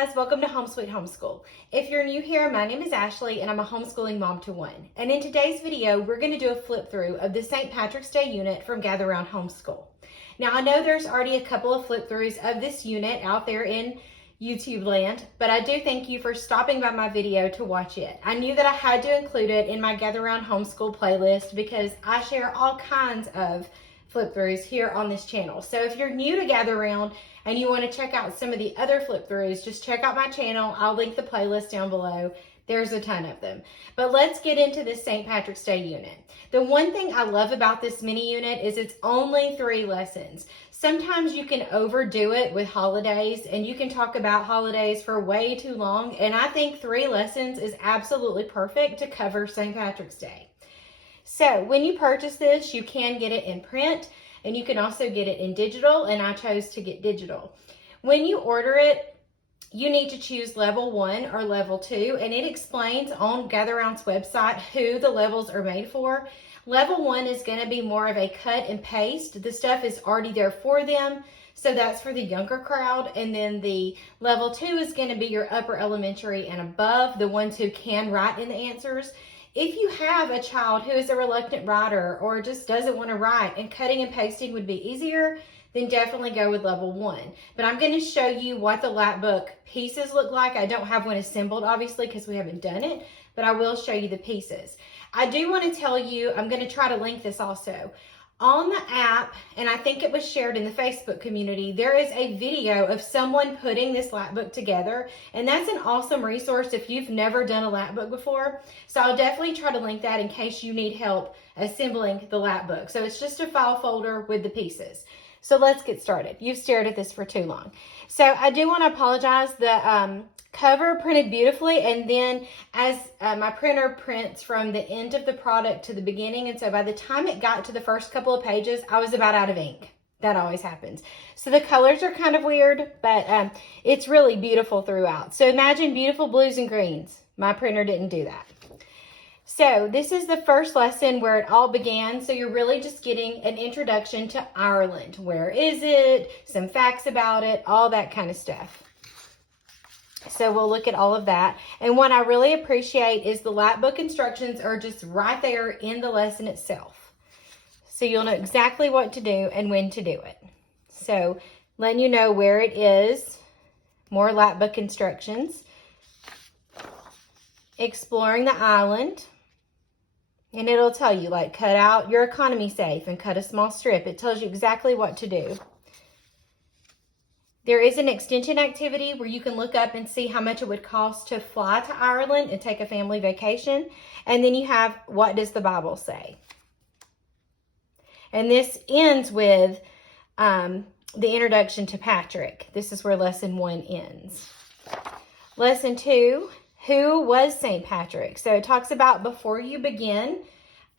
guys, welcome to Home Sweet Homeschool. If you're new here, my name is Ashley and I'm a homeschooling mom to one. And in today's video, we're going to do a flip through of the St. Patrick's Day unit from Gather Round Homeschool. Now I know there's already a couple of flip throughs of this unit out there in YouTube land, but I do thank you for stopping by my video to watch it. I knew that I had to include it in my Gather Round Homeschool playlist because I share all kinds of flip throughs here on this channel. So if you're new to Gather Round and you want to check out some of the other flip throughs, just check out my channel. I'll link the playlist down below. There's a ton of them. But let's get into this St. Patrick's Day unit. The one thing I love about this mini unit is it's only 3 lessons. Sometimes you can overdo it with holidays and you can talk about holidays for way too long. And I think 3 lessons is absolutely perfect to cover St. Patrick's Day. So when you purchase this, you can get it in print and you can also get it in digital, and I chose to get digital. When you order it, you need to choose level 1 or level 2, and it explains on Gather Round's website who the levels are made for. Level 1 is going to be more of a cut and paste. The stuff is already there for them, so that's for the younger crowd. And then the level 2 is going to be your upper elementary and above, the ones who can write in the answers. If you have a child who is a reluctant writer or just doesn't want to write and cutting and pasting would be easier, then definitely go with level 1. But I'm going to show you what the Lapbook pieces look like. I don't have one assembled, obviously, because we haven't done it, but I will show you the pieces. I do want to tell you, I'm going to try to link this also. On the app, and I think it was shared in the Facebook community, there is a video of someone putting this Lapbook together, and that's an awesome resource if you've never done a Lapbook before. So I'll definitely try to link that in case you need help assembling the Lapbook. So it's just a file folder with the pieces. So let's get started. You've stared at this for too long. So I do want to apologize. The cover printed beautifully, and then as my printer prints from the end of the product to the beginning, and so by the time it got to the first couple of pages, I was about out of ink. That always happens. So the colors are kind of weird, but it's really beautiful throughout. So imagine beautiful blues and greens. My printer didn't do that. So this is the first lesson where it all began. So you're really just getting an introduction to Ireland. Where is it? Some facts about it, all that kind of stuff. So we'll look at all of that. And what I really appreciate is the Lapbook instructions are just right there in the lesson itself. So you'll know exactly what to do and when to do it. So letting you know where it is, more Lapbook instructions, exploring the island, and it'll tell you like cut out your economy safe and cut a small strip. It tells you exactly what to do. There is an extension activity where you can look up and see how much it would cost to fly to Ireland and take a family vacation. And then you have, what does the Bible say? And this ends with the introduction to Patrick. This is where lesson 1 ends. Lesson 2, who was St. Patrick? So it talks about before you begin.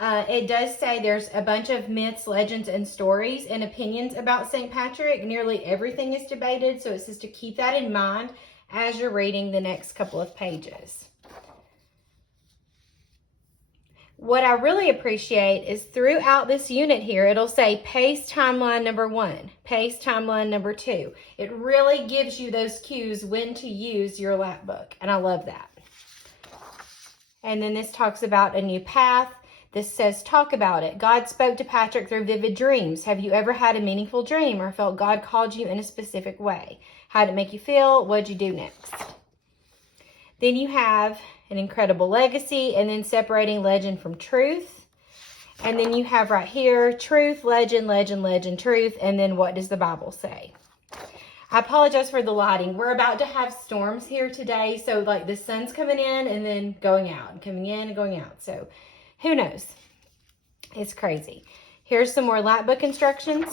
It does say there's a bunch of myths, legends, and stories and opinions about St. Patrick. Nearly everything is debated, so it says to keep that in mind as you're reading the next couple of pages. What I really appreciate is throughout this unit here, it'll say pace timeline number 1, pace timeline number 2. It really gives you those cues when to use your Lapbook, and I love that. And then this talks about a new path. This says, talk about it. God spoke to Patrick through vivid dreams. Have you ever had a meaningful dream or felt God called you in a specific way? How did it make you feel? What'd you do next? Then you have an incredible legacy, and then separating legend from truth. And then you have right here, truth, legend, legend, legend, truth, and then what does the Bible say? I apologize for the lighting. We're about to have storms here today, so like the sun's coming in and then going out, and coming in and going out. So who knows? It's crazy. Here's some more Lapbook instructions.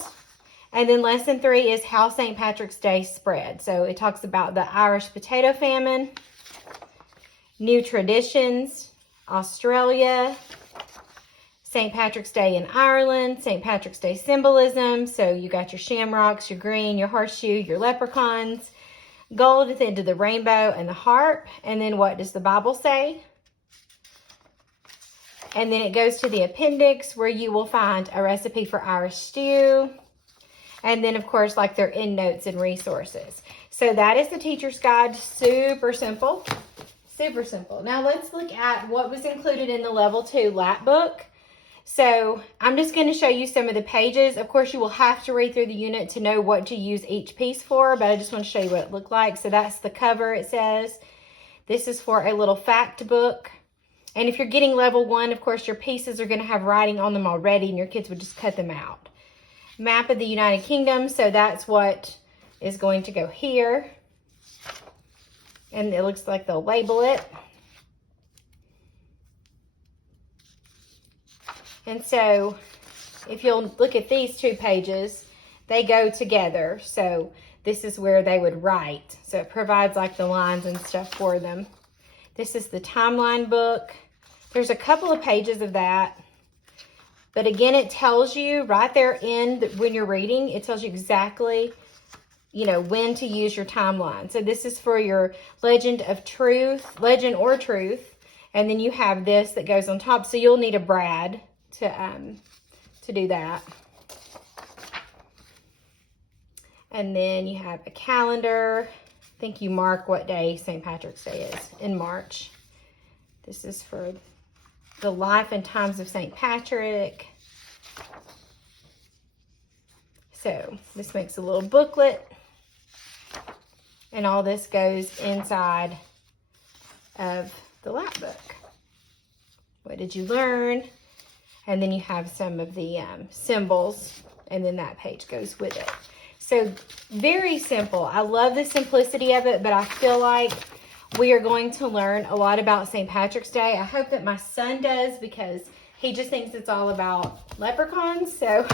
And then lesson 3 is how St. Patrick's Day spread. So it talks about the Irish potato famine, new traditions, Australia, St. Patrick's Day in Ireland, St. Patrick's Day symbolism. So you got your shamrocks, your green, your horseshoe, your leprechauns, gold at the end of the rainbow, and the harp. And then what does the Bible say? And then it goes to the appendix where you will find a recipe for Irish stew. And then, of course, like their endnotes and resources. So that is the teacher's guide. Super simple. Super simple. Now let's look at what was included in the level 2 Lapbook. So I'm just going to show you some of the pages. Of course, you will have to read through the unit to know what to use each piece for, but I just want to show you what it looked like. So that's the cover, it says. This is for a little fact book. And if you're getting level 1, of course, your pieces are going to have writing on them already, and your kids would just cut them out. Map of the United Kingdom, so that's what is going to go here. And it looks like they'll label it. And so if you'll look at these 2 pages, they go together. So this is where they would write. So it provides like the lines and stuff for them. This is the timeline book. There's a couple of pages of that. But again, it tells you right there when you're reading, it tells you exactly, you know, when to use your timeline. So this is for your legend or truth. And then you have this that goes on top. So you'll need a brad to do that. And then you have a calendar. I think you mark what day St. Patrick's Day is in March. This is for the life and times of St. Patrick. So this makes a little booklet. And all this goes inside of the Lapbook. What did you learn? And then you have some of the symbols, and then that page goes with it. So very simple. I love the simplicity of it, but I feel like we are going to learn a lot about St. Patrick's Day. I hope that my son does, because he just thinks it's all about leprechauns. So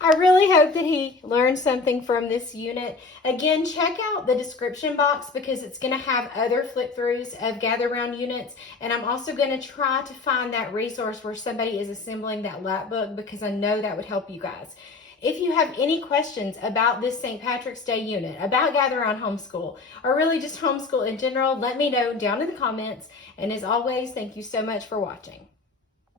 I really hope that he learned something from this unit. Again, check out the description box, because it's going to have other flip throughs of Gather Round units. And I'm also going to try to find that resource where somebody is assembling that Lapbook, because I know that would help you guys. If you have any questions about this St. Patrick's Day unit, about Gather Round Homeschool, or really just homeschool in general, let me know down in the comments. And as always, thank you so much for watching.